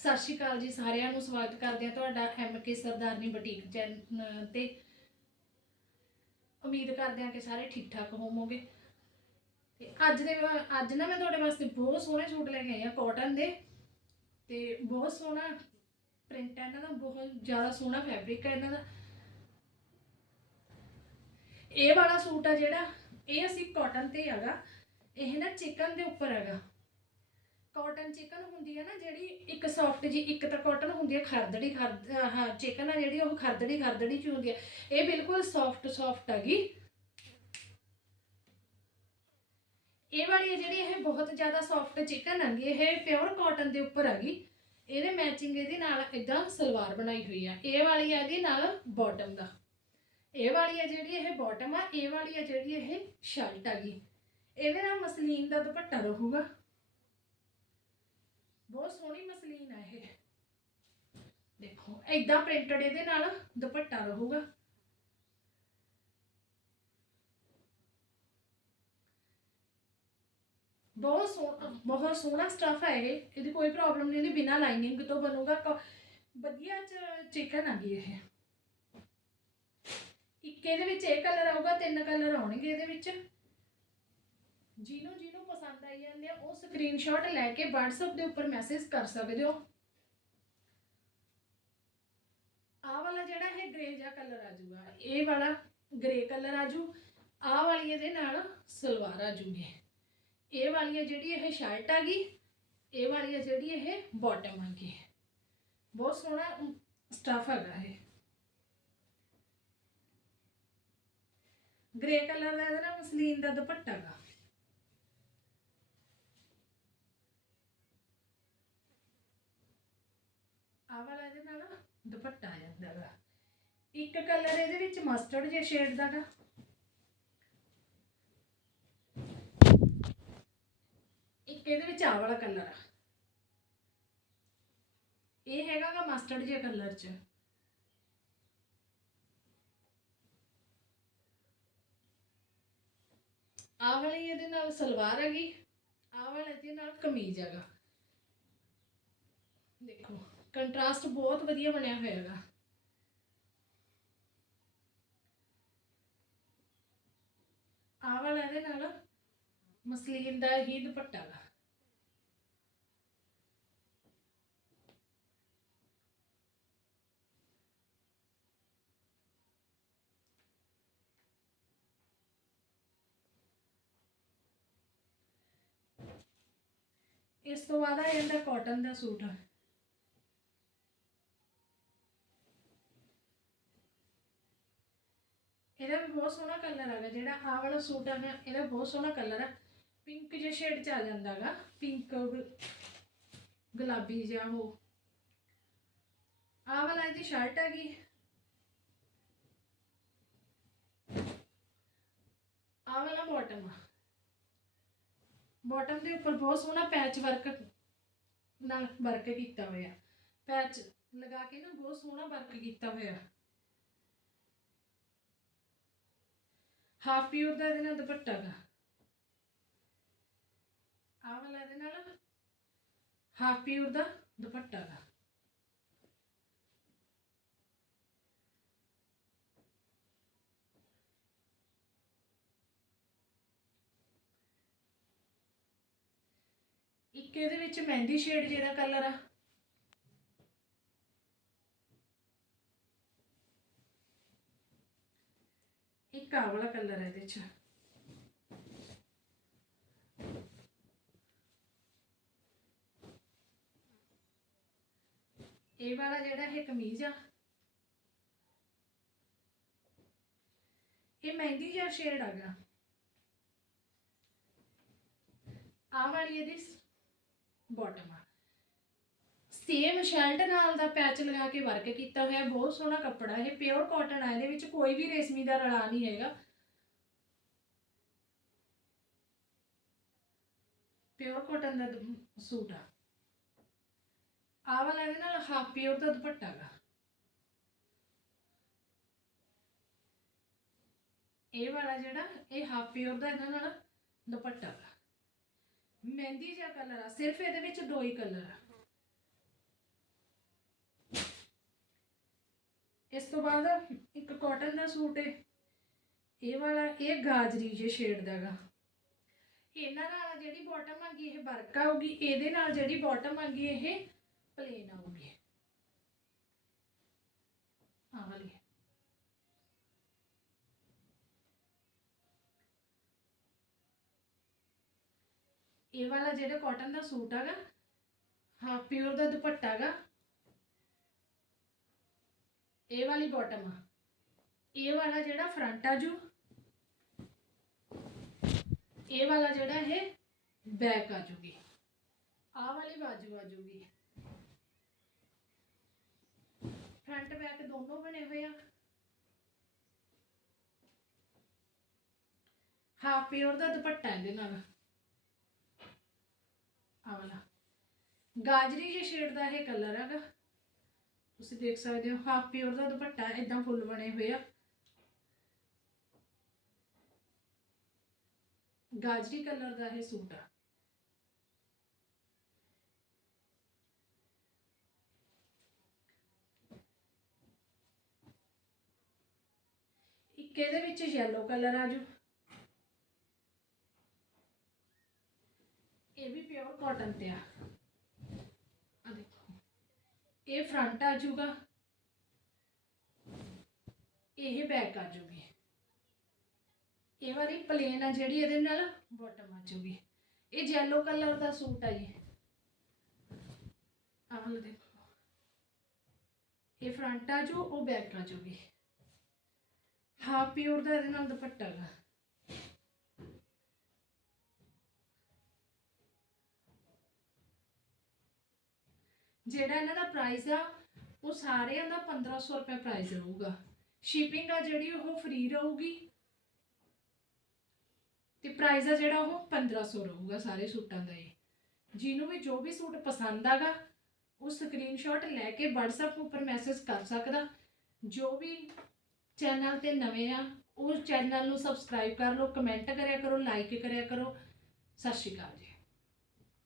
ਸਤਿ ਸ਼੍ਰੀ ਅਕਾਲ ਜੀ ਸਾਰਿਆਂ ਨੂੰ, ਸਵਾਗਤ ਕਰਦੇ ਹਾਂ ਤੁਹਾਡਾ M K Sardarni boutique channel ਤੇ ਉਮੀਦ ਕਰਦੇ ਹਾਂ ਕਿ ਸਾਰੇ ਠੀਕ ਠਾਕ ਹੋਵੋਗੇ। ਤੇ ਅੱਜ ਦੇ ਅੱਜ ਨਾ ਮੈਂ ਤੁਹਾਡੇ ਵਾਸਤੇ ਬਹੁਤ ਸੋਹਣੇ ਸੂਟ ਲੈ ਕੇ ਆਈ ਆ ਕਾਟਨ ਦੇ। ਤੇ ਬਹੁਤ ਸੋਹਣਾ ਪ੍ਰਿੰਟ ਹੈ ਇਹਨਾਂ ਦਾ, ਬਹੁਤ ਜ਼ਿਆਦਾ ਸੋਹਣਾ ਫੈਬਰਿਕ ਹੈ ਇਹਨਾਂ ਦਾ। ਇਹ ਵਾਲਾ ਸੂਟ ਆ ਜਿਹੜਾ, ਇਹ ਅਸੀਂ ਕਾਟਨ ਤੇ ਹੈਗਾ, ਇਹ ਨਾ ਚਿਕਨ ਦੇ ਉੱਪਰ ਹੈਗਾ। ਕਾਟਨ ਚਿਕਨ ਹੁੰਦੀ ਹੈ ਨਾ ਜਿਹੜੀ ਇੱਕ ਸੌਫਟ ਜੀ ਇੱਕ ਤਾਂ ਕਾਟਨ ਹੁੰਦੀ ਹੈ ਖਰਦੜੀ, ਖਰਦ, ਹਾਂ ਚਿਕਨ ਆ ਜਿਹੜੀ, ਉਹ ਖਰਦੜੀ ਖਰਦੜੀ ਚ ਹੁੰਦੀ ਹੈ ਇਹ ਬਿਲਕੁਲ ਸੌਫਟ ਸੌਫਟ ਹੈਗੀ। ਇਹ ਵਾਲੀ ਹੈ ਜਿਹੜੀ, ਇਹ ਬਹੁਤ ਜ਼ਿਆਦਾ ਸੌਫਟ ਚਿਕਨ ਹੈਗੀ, ਇਹ ਪਿਓਰ ਕਾਟਨ ਦੇ ਉੱਪਰ ਹੈਗੀ। ਇਹਦੇ ਮੈਚਿੰਗ ਇਹਦੇ ਨਾਲ ਇਦਾਂ ਸਲਵਾਰ ਬਣਾਈ ਹੋਈ ਆ। ਇਹ ਵਾਲੀ ਆ ਇਹਦੇ ਨਾਲ ਬਾਟਮ ਦਾ। ਇਹ ਵਾਲੀ ਆ ਜਿਹੜੀ, ਇਹ ਬਾਟਮ ਆ। ਇਹ ਵਾਲੀ ਆ ਜਿਹੜੀ, ਇਹ ਸ਼ਰਟ ਹੈਗੀ। ਇਹਦੇ ਨਾਲ ਮਸਲੀਨ ਦਾ ਦੁਪੱਟਾ ਰਹੂਗਾ। ਬਹੁਤ ਸੋਹਣੀ ਮਸਲੀਨ ਹੈ ਇਹ। ਦੇਖੋ ਐਦਾਂ ਪ੍ਰਿੰਟਡ ਇਹਦੇ ਨਾਲ ਦੁਪੱਟਾ ਰਹੂਗਾ। ਬਹੁਤ ਸੋਹਣਾ ਬਹੁਤ ਸੋਹਣਾ ਸਟਫ ਹੈ ਇਹ। ਇਹਦੀ ਕੋਈ ਪ੍ਰੋਬਲਮ ਨਹੀਂ ਇਹਦੀ ਬਿਨਾ ਲਾਈਨਿੰਗ ਤੋਂ ਬਣੂਗਾ। ਵਧੀਆ ਚ ਚਿਕਨ ਆ ਗਈ ਇਹ। ਇੱਕ ਇਹਦੇ ਵਿੱਚ ਇਹ ਕਲਰ ਆਊਗਾ, ਤਿੰਨ ਕਲਰ ਆਉਣਗੇ ਇਹਦੇ ਵਿੱਚ। ਜਿਹਨੂੰ ਜਿਹਨੂੰ ਪਸੰਦ ਆਈ ਜਾਂਦੇ ਆ, ਉਹ ਸਕਰੀਨਸ਼ਾਟ ਲੈ ਕੇ WhatsApp ਦੇ ਉੱਪਰ ਮੈਸੇਜ ਕਰ ਸਕਦੇ ਹੋ। ਆਹ ਵਾਲਾ ਜਿਹੜਾ ਇਹ ਗ੍ਰੇ ਜਿਹਾ ਕਲਰ ਆ ਜੂਗਾ, ਇਹ ਵਾਲਾ ਗ੍ਰੇ ਕਲਰ ਆ ਜੂ। ਆਹ ਵਾਲੀ ਇਹਦੇ ਨਾਲ ਸਲਵਾਰ ਆ ਜੂਗੀ। ਇਹ ਵਾਲੀ ਜਿਹੜੀ ਇਹ ਸ਼ਰਟ ਆ ਗਈ, ਇਹ ਵਾਲੀ ਜਿਹੜੀ ਇਹ ਬਾਟਮ ਆ ਗਈ। ਬਹੁਤ ਸੋਹਣਾ ਸਟਫ ਹੈਗਾ ਇਹ। ਗ੍ਰੇ ਕਲਰ ਦਾ ਇਹਦਾ ਨਾ ਮਸਲੀਨ ਦਾ ਦੁਪੱਟਾ ਗਾ ਆਹ ਵਾਲਾ ਇਹਦੇ ਨਾਲ ਦੁਪੱਟਾ ਆ ਜਾਂਦਾ ਗਾ। ਇੱਕ ਕਲਰ ਇਹਦੇ ਵਿੱਚ ਮਸਟਰਡ ਜੇ ਸ਼ੇਡ ਦਾ ਗਾ। ਇੱਕ ਇਹਦੇ ਵਿੱਚ ਆਹ ਵਾਲਾ ਕਲਰ ਆ। ਇਹ ਹੈਗਾ ਗਾ ਮਸਟਰਡ ਜੇ ਕਲਰ ਚ। ਆਹ ਵਾਲੀ ਇਹਦੇ ਨਾਲ ਸਲਵਾਰ ਹੈਗੀ ਆ ਵਾਲਾ ਇਹਦੇ ਨਾਲ ਕਮੀਜ਼ ਹੈਗਾ ਦੇਖੋ। ਕੰਟਰਾਸਟ ਬਹੁਤ ਵਧੀਆ ਬਣਿਆ ਹੋਇਆ ਹੈਗਾ। ਆਹ ਵਾਲਾ ਇਹਦੇ ਨਾਲ ਮਸਲੀਨ ਦਾ ਹੀ ਦੁਪੱਟਾ ਗਾ ਇਸ ਤੋਂ ਬਾਅਦ ਆ ਜਾਂਦਾ ਕਾਟਨ ਦਾ ਸੂਟ ਇਹਦਾ ਵੀ ਬਹੁਤ ਸੋਹਣਾ ਕਲਰ ਹੈਗਾ, ਜਿਹੜਾ ਆਹ ਵਾਲਾ ਸੂਟ ਹੈਗਾ ਇਹਦਾ ਬਹੁਤ ਸੋਹਣਾ ਕਲਰ ਹੈ ਪਿੰਕ ਜਿਹੇ ਸ਼ੇਡ ਚ ਆ ਜਾਂਦਾਗਾ ਪਿੰਕ ਗੁਲਾਬੀ ਜਿਹਾ ਉਹ। ਆਹ ਵਾਲਾ ਇਹਦੀ ਸ਼ਰਟ ਹੈਗੀ। ਆਹ ਵਾਲਾ ਬਾਟਮ ਆ। ਬਾਟਮ ਦੇ ਉੱਪਰ ਬਹੁਤ ਸੋਹਣਾ ਪੈਚ ਵਰਕ ਨਾਲ ਵਰਕ ਕੀਤਾ ਹੋਇਆ। ਪੈਚ ਲਗਾ ਕੇ ਨਾ ਬਹੁਤ ਸੋਹਣਾ ਵਰਕ ਕੀਤਾ ਹੋਇਆ। ਹਾਫ ਪਿਓਰ ਦਾ ਇਹਦੇ ਨਾਲ ਦੁਪੱਟਾ ਦਾ ਆਹ ਵਾਲਾ ਇਹਦੇ ਨਾਲ? ਹਾਫ ਪਿਓਰ ਦਾ ਦੁਪੱਟਾ ਦਾ ਇੱਕ ਇਹਦੇ ਵਿੱਚ ਮਹਿੰਦੀ ਸ਼ੇਡ ਜਿਹੜਾ ਕਲਰ ਆ ਇੱਕ ਆਹ ਵਾਲਾ ਕਲਰ ਹੈ ਇਹਦੇ ਚ। ਇਹ ਵਾਲਾ ਜਿਹੜਾ ਇਹ ਕਮੀਜ਼ ਆ, ਇਹ ਮਹਿੰਦੀ ਜਾਂ ਸ਼ੇਡ ਆ ਗਿਆ। ਆਹ ਵਾਲੀ ਇਹਦੀ ਬਾਟਮ ਆ। ਸੇਮ ਸ਼ਰਟ ਨਾਲ ਦਾ ਪੈਚ ਲਗਾ ਕੇ ਵਰਕ ਕੀਤਾ ਹੋਇਆ, ਬਹੁਤ ਸੋਹਣਾ ਕੱਪੜਾ, ਇਹ ਪਿਓਰ ਕਾਟਨ ਆ, ਇਹਦੇ ਵਿੱਚ ਕੋਈ ਵੀ ਰੇਸ਼ਮੀ ਦਾ ਰਲਾ ਨਹੀਂ ਹੈਗਾ। ਪਿਓਰ ਕਾਟਨ ਦਾ ਸੂਟ ਆ। ਆਹ ਵਾਲਾ ਇਹਦੇ ਨਾਲ ਹਾਫ ਪਿਓਰ ਦਾ ਦੁਪੱਟਾ ਗਾ। ਇਹ ਵਾਲਾ ਜਿਹੜਾ, ਇਹ ਹਾਫ ਪਿਓਰ ਦਾ ਇਹਨਾਂ ਨਾਲ ਦੁਪੱਟਾ ਗਾ। ਮਹਿੰਦੀ ਜਿਹਾ ਕਲਰ ਆ, ਸਿਰਫ ਇਹਦੇ ਵਿੱਚ ਦੋ ਹੀ ਕਲਰ ਆ। ਇਸ ਤੋਂ ਬਾਅਦ ਇੱਕ ਕਾਟਨ ਦਾ ਸੂਟ ਹੈ ਇਹ ਵਾਲਾ, ਇਹ ਗਾਜਰੀ ਜੇ ਸ਼ੇਡ ਦਾਗਾ ਇਹਨਾਂ ਨਾਲ ਜਿਹੜੀ ਬਾਟਮ ਆਗੀ ਇਹ ਵਰਕ ਆਊਗੀ। ਇਹਦੇ ਨਾਲ ਜਿਹੜੀ ਬਾਟਮ ਆਗੀ ਇਹ ਪਲੇਨ ਆਊਗੀ। ਆਹ ਵਾਲੀ ਇਹ ਵਾਲਾ ਜਿਹੜਾ ਕਾਟਨ ਦਾ ਸੂਟ ਹੈਗਾ ਹਾਂ ਪਿਓਰ ਦਾ ਦੁਪੱਟਾ ਹੈਗਾ ਇਹ ਵਾਲੀ ਬਾਟਮ ਆ। ਇਹ ਵਾਲਾ ਜਿਹੜਾ ਫਰੰਟ ਆਜੂ ਇਹ ਵਾਲਾ ਜਿਹੜਾ ਇਹ ਬੈਕ ਆਜੂਗੀ ਆਹ ਵਾਲੀ ਬਾਜੂ ਆਜੂਗੀ ਫਰੰਟ ਬੈਕ ਦੋਨੋਂ ਬਣੇ ਹੋਏ ਆ। ਹਾਂ ਪਿਓਰ ਦਾ ਦੁਪੱਟਾ ਇਹਦੇ ਨਾਲ। ਆਹ ਵਾਲਾ। ਗਾਜਰੀ ਜੇ ਸ਼ੇਡ ਦਾ ਇਹ ਕਲਰ ਹੈਗਾ। ਤੁਸੀਂ ਦੇਖ ਸਕਦੇ ਹੋ ਹਾਫ ਪਿਓਰ ਦਾ ਦੁਪੱਟਾ ਇਦਾਂ ਫੁੱਲ ਬਣੇ ਹੋਏ ਆ। ਗਾਜਰੀ ਕਲਰ ਦਾ ਇਹ ਸੂਟ ਆ। ਇੱਕ ਇਹਦੇ ਵਿੱਚ ਯੈਲੋ ਕਲਰ ਆ ਜੂ। ਇਹ ਵੀ ਪਿਓਰ ਕਾਟਨ ਤੇ ਆ। ਇਹ ਫਰੰਟ ਆ ਜਾਊਗਾ। ਇਹ ਬੈਕ ਆ ਜਾਊਗੀ। ਇਹ ਵਾਲੀ ਪਲੇਨ ਆ ਜਿਹੜੀ ਇਹਦੇ ਨਾਲ ਬਾਟਮ ਆ ਜਾਊਗੀ। ਇਹ ਯੈਲੋ ਕਲਰ ਦਾ ਸੂਟ ਆ ਜੀ। ਆਹ ਵਾਲਾ ਦੇਖੋ। ਇਹ ਫਰੰਟ ਆ ਜੋ ਉਹ ਬੈਕ ਆ ਜਾਊਗੀ। ਹਾਫ ਪਿਓਰ ਦਾ ਇਹਦੇ ਨਾਲ ਦੁਪੱਟਾ ਗਾ। ਜਿਹੜਾ ਇਹਨਾਂ ਦਾ ਪ੍ਰਾਈਸ ਆ, ਉਹ ਸਾਰਿਆਂ ਦਾ 1500 ਰੁਪਏ ਪ੍ਰਾਈਸ ਰਹੂਗਾ। ਸ਼ਿਪਿੰਗ ਆ ਜਿਹੜੀ, ਉਹ ਫ੍ਰੀ ਰਹੂਗੀ। ਤੇ ਪ੍ਰਾਈਸ ਆ ਜਿਹੜਾ, ਉਹ 1500 ਰਹੂਗਾ ਸਾਰੇ ਸੂਟਾਂ ਦਾ ਇਹ। ਜਿਹਨੂੰ ਵੀ ਜੋ ਵੀ ਸੂਟ ਪਸੰਦ ਆਗਾ, ਉਹ ਸਕਰੀਨਸ਼ਾਟ ਲੈ ਕੇ WhatsApp ਉੱਪਰ ਮੈਸੇਜ ਕਰ ਸਕਦਾ। ਜੋ ਵੀ ਚੈਨਲ ਤੇ ਨਵੇਂ ਆ ਉਹ ਚੈਨਲ ਨੂੰ ਸਬਸਕ੍ਰਾਈਬ ਕਰ ਲਓ ਕਮੈਂਟ ਕਰਿਆ ਕਰੋ ਲਾਈਕ ਕਰਿਆ ਕਰੋ। ਸਤਿ ਸ਼੍ਰੀ ਅਕਾਲ ਜੀ।